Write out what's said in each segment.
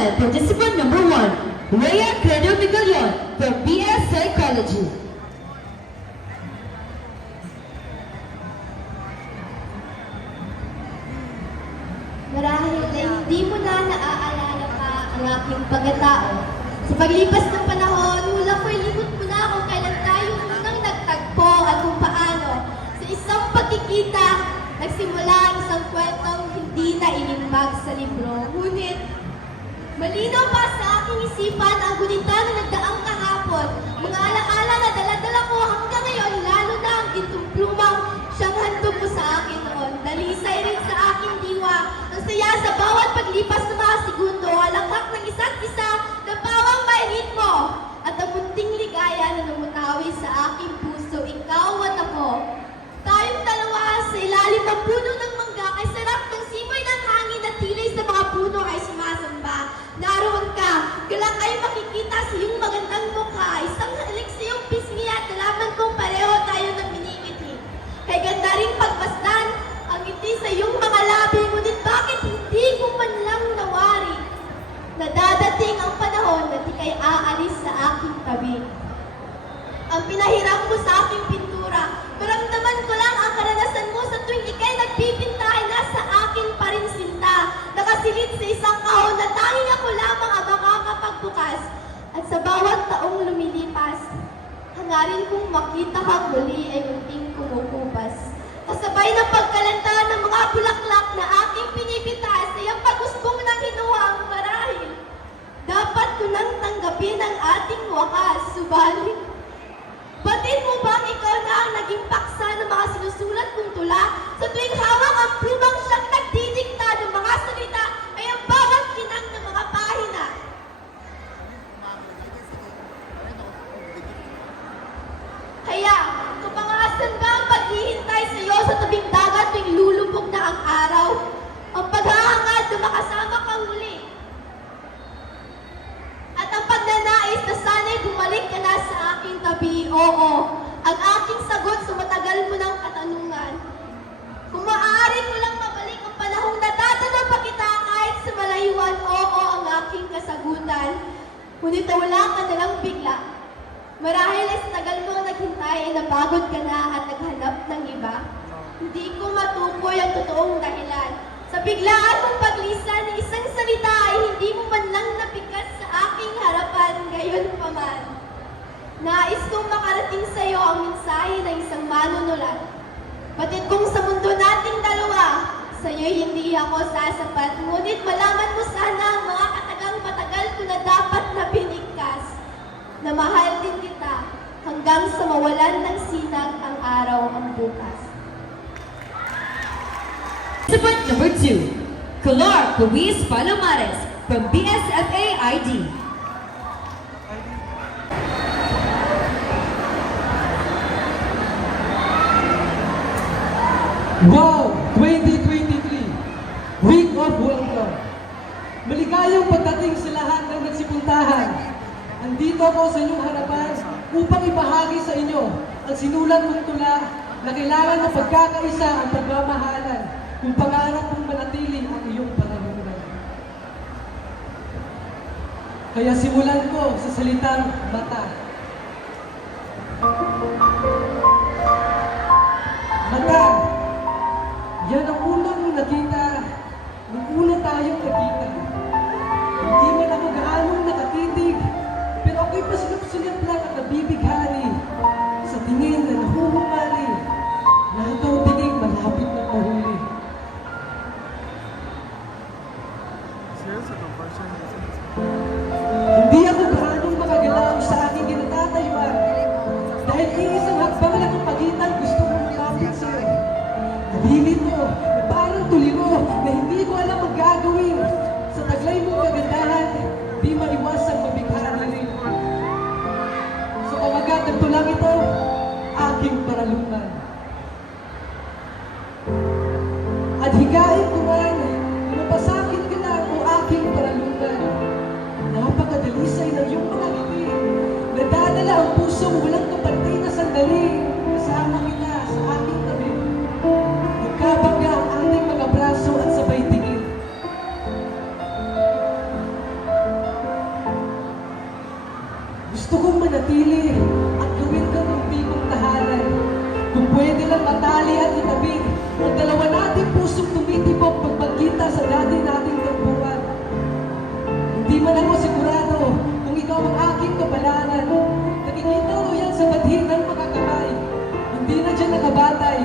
and participant number 1, Rhea Credo Vigalion from BS Psychology. Marahil ay hindi mo na naaalala pa ang aking pagkatao. Sa paglipas ng panahon, hula ko'y likot mo na kung kailan tayo unang nagtagpo at kung paano. Sa isang pagkikita, nagsimula ang isang kwentong hindi na inimbag sa libro. Ngunit, malinaw pa sa aking isipan ang gunita na nagdaang kahapon. Mga alaala na daladala ko hanggang ngayon, lalo na ang gintong plumang siyang handog mo sa akin noon. Dalisay rin sa aking diwa. Ang saya sa bawat paglipas ng mga segundo, alakhak ng isa't isa na bawang may ritmo. At ang munting ligaya na namutawi sa aking puso, ikaw at ako. Tayong dalawa sa ilalim ng puno ng mangga, kay sarap ng simoy ng hangin at tilay sa mga puno ay sumasamba. Naroon ka, galak ay makikita sa iyong magandang mukha, isang halik sa iyong pisngi at nalaman kong pareho tayo ng binigiti. Kay ganda ring pagmasdan, ang ngiti sa iyong mga labi, ngunit bakit hindi ko man lang nawari? Nadadating ang panahon na di kay aalis sa aking tabi. Ang pinahiram mo sa aking pintura, maramdaman ko lang ang karanasan mo sa tuwing ikay nagpipintahay na sa akin pa rin sinta. Nakasilid sa isang kahon na tanging ako lamang ang makakapagbukas. At sa bawat taong lumilipas, hangarin kong makita kang muli ay munting kumukupas. Kasabay ng pagkalanta ng mga bulaklak na aking pinipitas ay ang pag-usbong ng hinuhang marahil. Dapat ko nang tanggapin ang ating wakas, subalit batid mo bang ikaw na ang naging paksa ng mga sinusulat kong tula? Sa tuwing hawak ang plumang siyang nagdidikta ng mga salita ay ang bawat kinang ng mga pahina. Kaya, kapangasan ba ang paghihintay sa iyo sa tabing dagat tuwing lulubog na ang araw? Ang paghahangad na makasama kang muli? At ang pagnanais na sana'y bumalik ka na sa aking tabi, oo. Ang aking sagot sa matagal mo ng katanungan. Kung maaari mo lang mabalik ang panahong natatanong pa kita kahit sa malayuan, oo ang aking kasagutan. Ngunit wala ka na lang bigla. Marahil ay sa tagal mong naghintay ay napagod ka na at naghanap ng iba. Hindi ko matukoy ang totoong dahilan. Sa biglaan mong paglisan ng isang salita ay hindi mo man lang napikat sa aking harapan, gayon pa man. Nais kong makarating sa iyo ang mensahe ng isang manunulat. Batid kong sa mundo nating dalawa, sa iyo'y hindi ako sasapat, ngunit malaman mo sana ang mga katagang matagal ko na dapat na binigkas. Na mahal din kita hanggang sa mawalan ng sinag ang araw ang bukas. Participant number 2, Clark Luis Palomares from BSFA ID. Wow! 2023! Week of Welcome! Maligayang pagdating sa lahat ng nagsipuntahan. Andito ako sa inyong harapan upang ibahagi sa inyo ang sinulat kong tula na kailangan na pagkakaisa ang pagmamahalan kung pangarap kong manatili ang iyong panahon. Kaya simulan ko sa salitang mata. Mata! Yan ang unang mong nakita nung una tayong nakita. Hindi man ako gaanong nakatitig, pero ako'y pasilip-silip lang at nabibighani sa tingin na nahuhumali na ikaw tingin malapit na mahuli. Hindi ako gaanong makagalaw sa aking ginatatayuan dahil iisang hakbang lang ang pagitan gusto kong malapit sa'yo. Nalilito na parang tuliro na hindi ko alam ang gagawin. Sa taglay mong kagandahan, di maiwasang mabighani. Sa pamagat ng tulang ito, aking paralungan. At higain ko man na mapasakit ka na o aking paralungan. Napakadalisay ng iyong mga ngiti. Nadadala ang pusong walang kapantay na sandali. Kasama kita sa aking tabi. Nagkabangga ang ating mga braso at sabay tingin. Gusto kong manatili at gawin ka ng bigong tahanan. Kung pwede lang matali at itabig ang dalawa nating pusong tumitibok pag magkita sa dati nating tagpuan. Hindi man ako sigurado kung ikaw ang aking kapalaran. Nakikita ko yan sa badhin ng mga kamay. Hindi na dyan nakabatay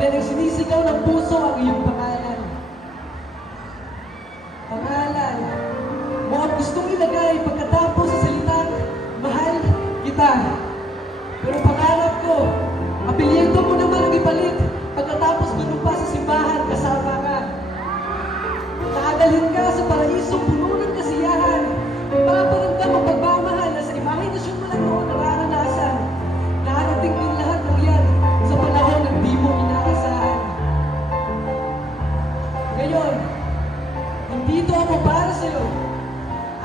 dahil ang sinisigaw ng puso ang iyong pangalan. Pangalan mo ang gustong ilagay pagkatapos sa salitang mahal kita. Pero pangarap ko, apelyido mo naman ang ipalit pagkatapos dumumpa sa simbahan kasama ka. Naadalhin ka sa paraisong puno ng kasiyahan. Ipaparamdam ang pagmamahal na sa imahinasyon mo lang noon nararanasan. Nakarating din lahat ng yan sa panahon ng di mo inaasahan. Ngayon, nandito ako para sa'yo.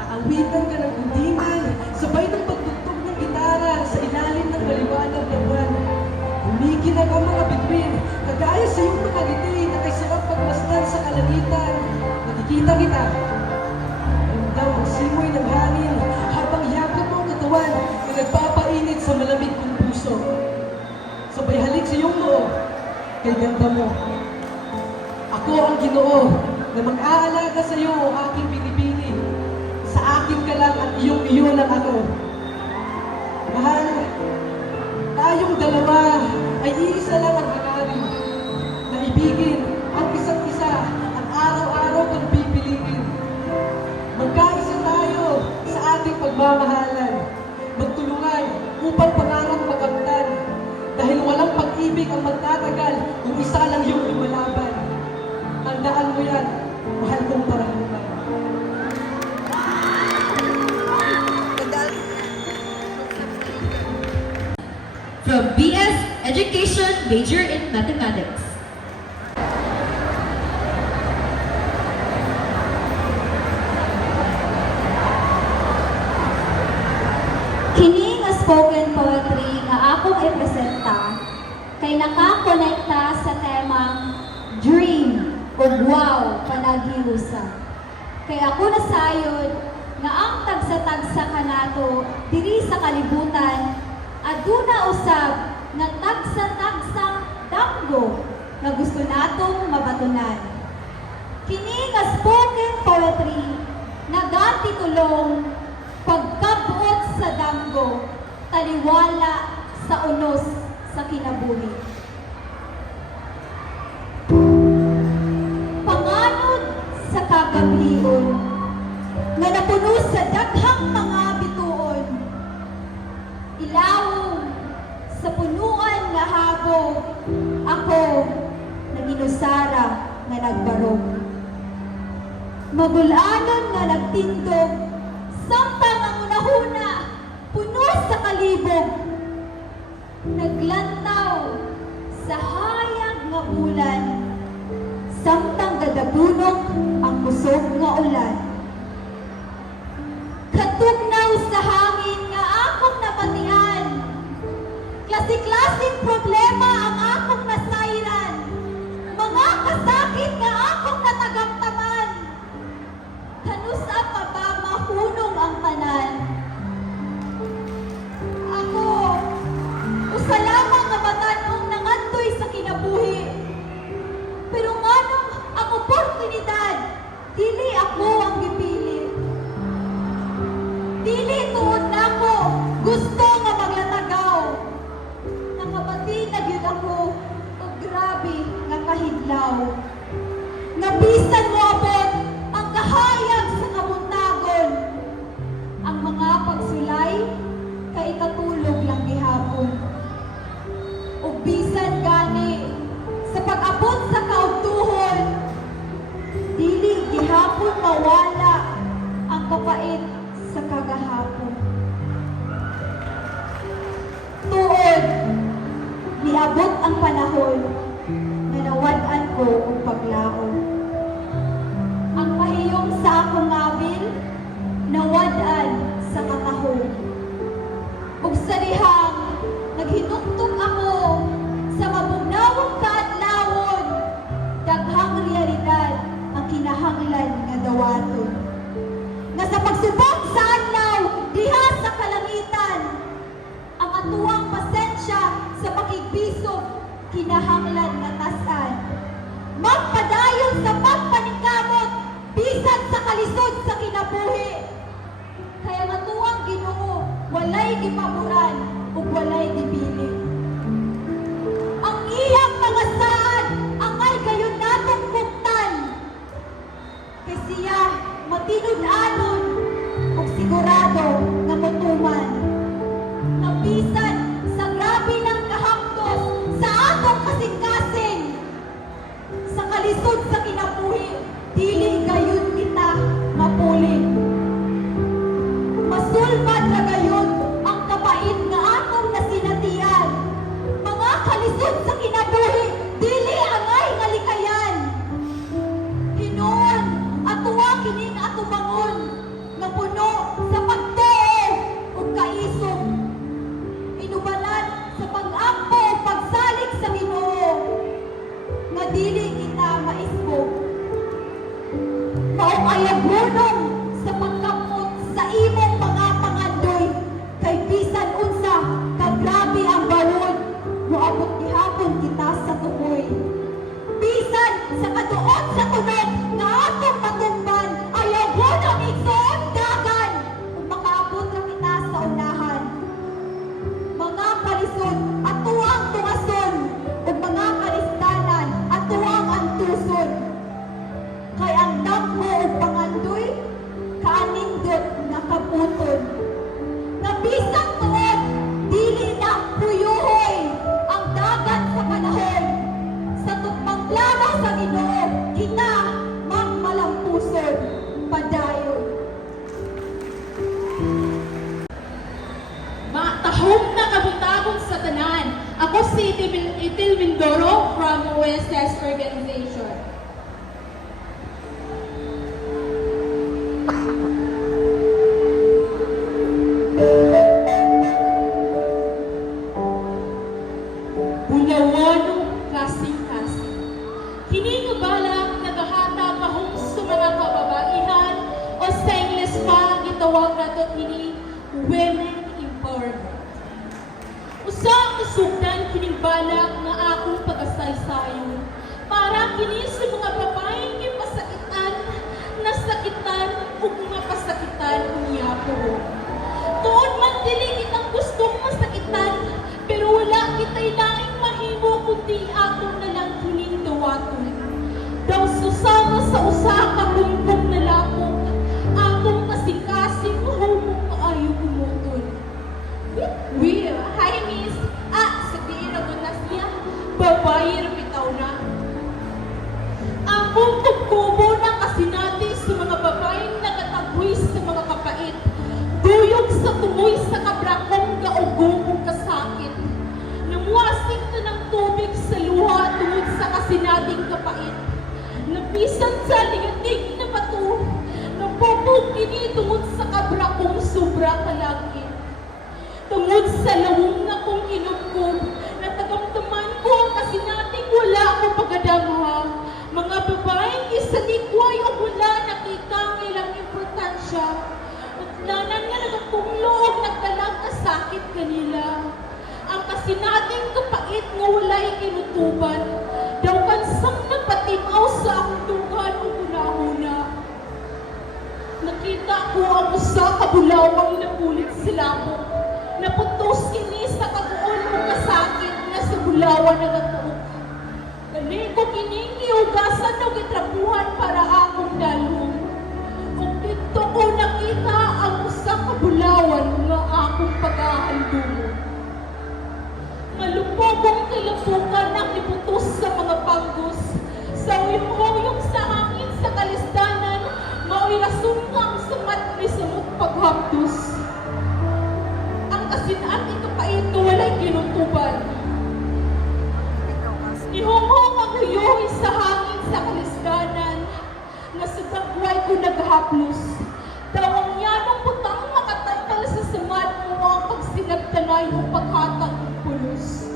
Aawitan ka ng kundiman, sabay ng pagtugtog ng gitara sa ilalim ng maliwanag na buwan. Kumikinang ang mga bituin, kagaya sa iyong mga ngiti na kay sarap pagmasdan sa kalangitan. Nakikita kita. Ramdam ang simoy ng hangin habang yakap mo ang katawan na nagpapainit sa malamig kong puso. Sabay halik sa iyong noo, kay ganda mo. Ako ang Ginoo na mag-aalaga sa iyo o aking binibini. Sa akin ka lang at iyong-iyo lang ako. Mahal, tayong dalawa ay iisa lang ang hangarin. Na ibigin ang isa't isa at araw-araw kang pipiliin. Magkaisa tayo sa ating pagmamahalan. Magtulungan upang pangarap makamtan. Dahil walang pag-ibig ang magtatagal kung isa lang yung lumalaban. Tandaan mo yan, mahal kong parahuman. From BS Education, major in Mathematics. Kini nga spoken poetry nga akong ipresenta kay nakakonekta sa temang Dream o Wow Panaghiusa. Kay ako nasayod nga ang tagsa-tagsa kanato diri sa kalibutan aduna usab nga tagsa-tagsang damgo nga gusto natong mabatunan. Kini nga spoken poetry nagatitulong Pagkabuot sa damgo, taliwala sa unos sa kinabuhi. Panganod sa kagablion, nga napuno sa daghang mga bituon, ilawom sa punuan nga habog, ako naginusara nga nagbarog. Magulanon nga nagtindog, samtang ang unahuna, puno sa kalibog. Naglantaw sa hayag nga ulan, samtang gadabunog ang kusog nga ulan. Katugnaw sa hangin nga akong napatian, klase-klaseng problema ang akong nasayran, mga kasakit nga akong natagamtaman. Kanusa pa ba mahunong ang tanan? Ako, usa lamang nga batanong nangandoy sa kinabuhi. Pero nganong ang oportunidad, dili ako ang gipili. Dili tuod nako, gusto nga maglatagaw. Nakabati na gyud ako, o grabe nga kahidlaw. Nabisan mo abot ang kahayag sa kabuntagon. Ang mga pagsulay, kay katulog lang gihapon. Ug bisan gani, sa pag-abot sa kaugtuhon, dili gihapon mawala ang kapait sa kagahapon. walay gipaboran ug walay gibili. Ang iyang mga saad angay gayon natong buktan. Kay siya matinud-anon ug sigurado nga motuman. Nabisan sa grabe ng kahaptos sa atong kasing-kasing. Sa kalisod sa kinabuhi, dili gayon kita mapuli. Masulbad na gayon ang kapait nga atong nasinatian. Mga kalisod sa kinabuhi, dili angay nga likayan. Hinoon, atuwa kining atubangon, nga puno sa pagtuo ug kaisog. Inubalan sa pag-ampo ug pagsalig sa Ginoo, nga dili kita maisbog. Maong ayagunong sa pagkamot sa imong mga pangandoy, kay bisan unsa kagrabe ang bawod, moabot gihapon kita sa tukoy. Bisan sa katuon sa tunog nga atong matumban, ayagunong igsoon dagan, ug makaabot ra kita sa unahan. Mga kalisod atuang tungason, ug mga kalistanan atuang antuson. Kay ang dagko ug pangandoy kaanindot nakaputon. Nabisang tuod, dili na puyuhoy ang dagat sa panahon. Sa tugmang plano sa Ginoo, kita magmalampuson padayon. Matahong na kabutagon sa tanan. Ako si Itil Mindoro from OSS Organization. Bulawano kasing-kasing. Kini nga balak nagahatag kahong sa mga kababaihan o sa Ingles pa gitawag nato kini women empowerment. Usa ang kasugdan kining balak nga akong pag-asaysayon para kini sa mga babaeng gipasakitan, nasakitan ug mga pasakitan niya po. Tuod man dili kitang gustong masakitan, pero wala kita'y laing mahimo kundi atong nalang kining dawaton. Daw susama sa usa ka kungkong nalakok, atong kasing-kasing humong kaayo kumuton. Will, hi miss. Sabihin na na siya, babae bitaw na. Ang kubo na kasi natin sa mga babaeng nakatagwis sa mga kapait. Duyog sa tumoy sa kabrakong gaugong kong kasakit. Namuasig na ng tubig sa luha tungod sa kasinating kapait. Napisan sa ligatig na bato, napupog kini tungod sa kabrakong sobra kalagit. Tungod sa lawong na kong inugkog, natagamtaman ko ang kasinating wala akong pagadamha. Mga babaeng isalikway o wala nakita ang ilang importansya. At nanan nga nagakungloog nagdalang kasakit kanila. Ang kasinating kapait nga wala'y kinutuban, daw kansang napatimaw sa akong tugan o kunahuna. Nakita ko ang usa kabulawang napulit sila mo. Naputos kini sa kaguon mo kasakit na sa bulawan nagatuog. Dali ko kining iugasan o gitrapuhan para akong dalong. Kung dito ko nakita ang usa ka bulawan nga akong paghahandungo. Malupogong kilapukan ang iputos sa mga panggos. Sa uyong sa hangin sa kalisdanan, mao'y nasungkang sa matri sa paghamdos. Kasinaan ni kapait ko walay ginutuban. Ihumong ang huyoy sa hangin sa kalisdanan, nga sa dagway ko naghaplos. Dawang yanong putang makatangkal sa samad mo ang pagsinagtanay o paghatag ng pulos.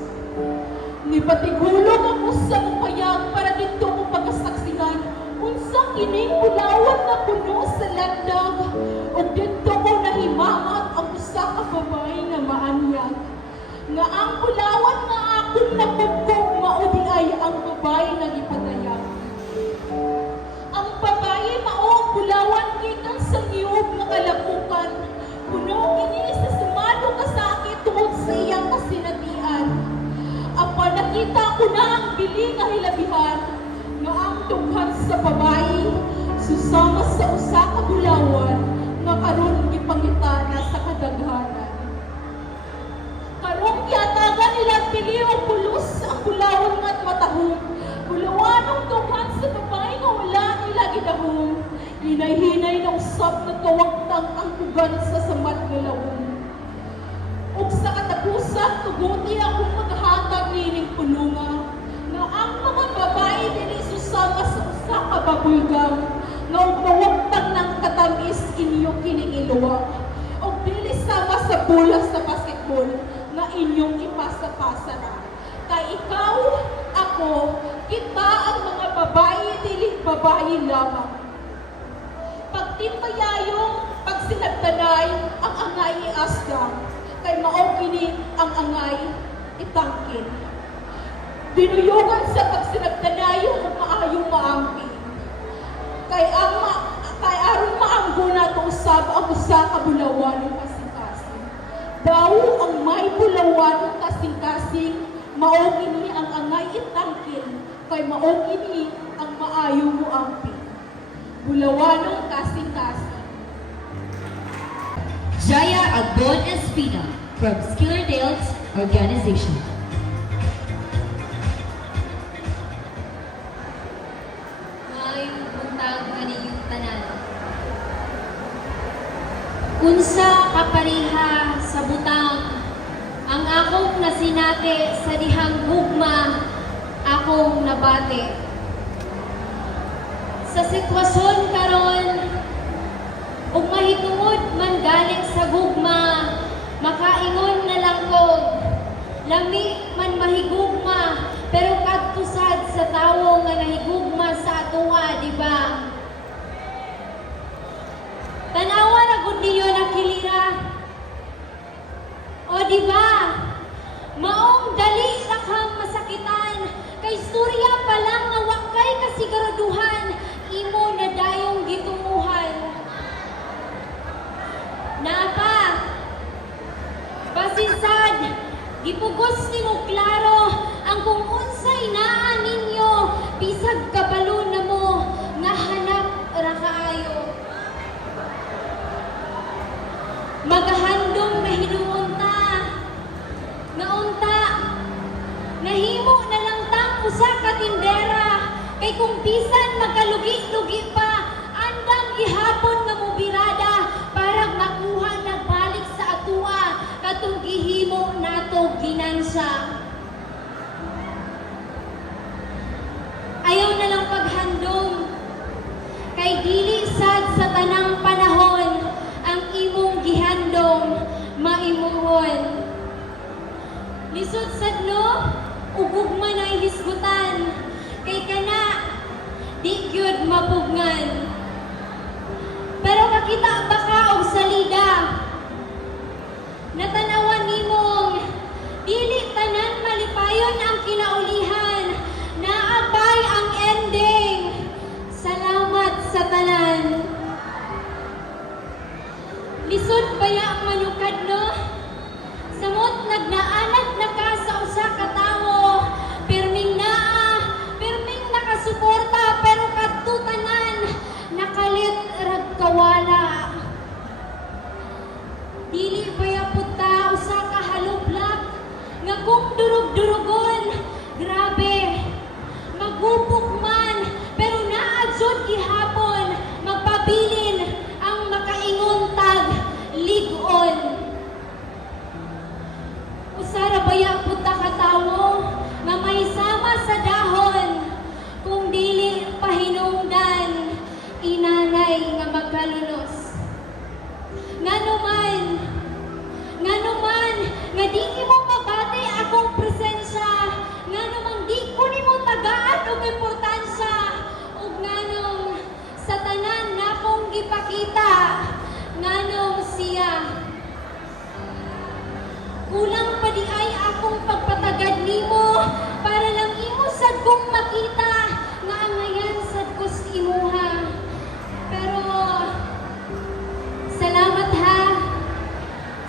Nipatigulog ako sa upayag para dito ko pagkasaksihan, unsang kining bulawan na puno sa landag, o dito ko nahimamat ang usa ka babae nga maanyag. Nga ang bulawan nga akong napugkog maudi ay ang babae nga gipatayag. Ang babae mao ang bulawan gikan sa ngiyog nga kalapukan, puno kini sa na ang bili nga hilabihan nga ang dughan sa babae susama sa usa ka bulawan nga karon gipangitana sa kadaghanan. Karong yatagan nila pili o pulos ang bulawan nga't matahong. Bulawan ang dughan sa babae nga wala nila gidahong. Hinay-hinay na usap na kawagtang ang tugan sa samat nga lawong. Ug sa katapusan, tuguti akong maghatag nining pulunga nga ang mga babae dili susama sa usa ka babulgam nga ug mawagtang ng katamis inyo kining iluwa ug dili sama sa bola sa basketball nga inyong ipasa-pasa na. Kay ikaw, ako, kita ang mga babae dili babae lamang. Pagtimpayayong, pag sinagtanay, ang angay iasda, kay mao kini ang angay itangkin. Dinuyugan sa pagsinagtanayo ug maayong maampi. Kay aron maanggo nato usab ang usa ka bulawan ng kasing-kasing. Daw ang may bulawan ng kasing-kasing, mao kini ang angay itangkin, kay mao kini ang maayong maampi. Bulawan ng kasing-kasing. Jaya Agbon Espina from Skillerdale's Organization. Maayong buntag kaniyong tanan. Unsa kapariha sa butang ang akong nasinati sa dihang gugma akong nabati. Sa sitwasyon karon ug mahitungod man galing sa gugma, makaingon na lang ko, lami man mahigugma, pero kadtusad sa tawo nga nahigugma sa atoa, di ba? Tanawa na gud niyo nakilira. O di ba? Maong dali ra kang masakitan, kay istorya pa lang nga wakay kasiguraduhan, imo na dayong gitunguhan. Napa, pasisad, gipugos nimo klaro, ang kung unsay naa ninyo, bisag kabalo na mo, nga hanap ra kaayo. Magahandom na hinuunta, nga unta, nahimo na lang tang usa ka tindera, kay kung bisan magkalugi-lugi pa, andang gihapon nga mobirada, para makuha na balik sa atua, katong gihimo nato ginansya. Ayaw na lang paghandom, kay dili sad sa tanang panahon, ang imong gihandom, maimuhon. Lisod sad no, ugugma na ihisgutan, kay kana, di gyud mapugnan. Pero makita ba ka og salida? Natanawan nimong, dili tanan malipayon ang kinaulihan, naapay ang ending. Salamat sa tanan. Lisod baya manukad no? Samot nagnaanad na ka sa usa ka tawo, pirming nakasuporta, pero kadtutanan nakalit rag kawala. Dili baya puta usa ka halublak, nga kung durog-durugon, grabe, magupok man, pero naadzod gihapon, magpabilin ang makaingon tag ligon. Usara baya puta ka tawo, nga may sama sa dahon, kung dili pahinungdan, inanay nga magkalunos. Nga numan, nga di mo mabati akong presensya, nga numang di ko nimo tagaan og importansya, ug nganong sa tanan na akong gipakita, nganong siya. Kulang pa di ay akong pagpatagad nimo, para lang imo sad kong makita, nga angayan sad ko sa imuha. Pero salamat ha.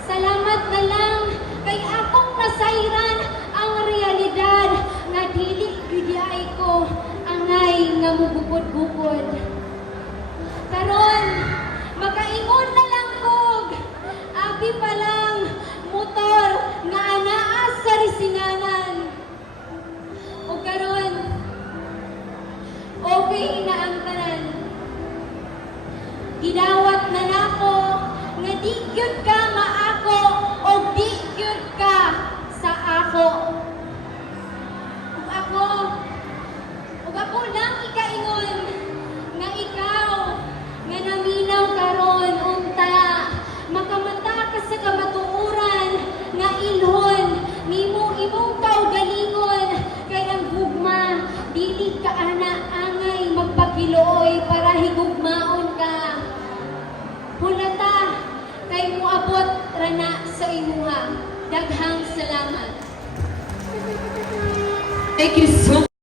Salamat na lang kay akong nasayran ang realidad nga dili ko angay nga mugupod-gupod. Karon, makaingon na lang kog, abi pa lang motor nga anaa sa risinanan. O karon, okay na ang tanan. Gidawat na nako nga di gyud ka maako o di gyud ka sa ako. Ug ako lang ikaingon nga ikaw nga naminaw karon unta makamata ka sa kamatuoran nga ilhon nimo imong kaugalingon kay ang gugma dili ka ana angay magpakiloy para higugmaon ka. Hulata kay moabot rana sa imuha. Daghang salamat. Thank you so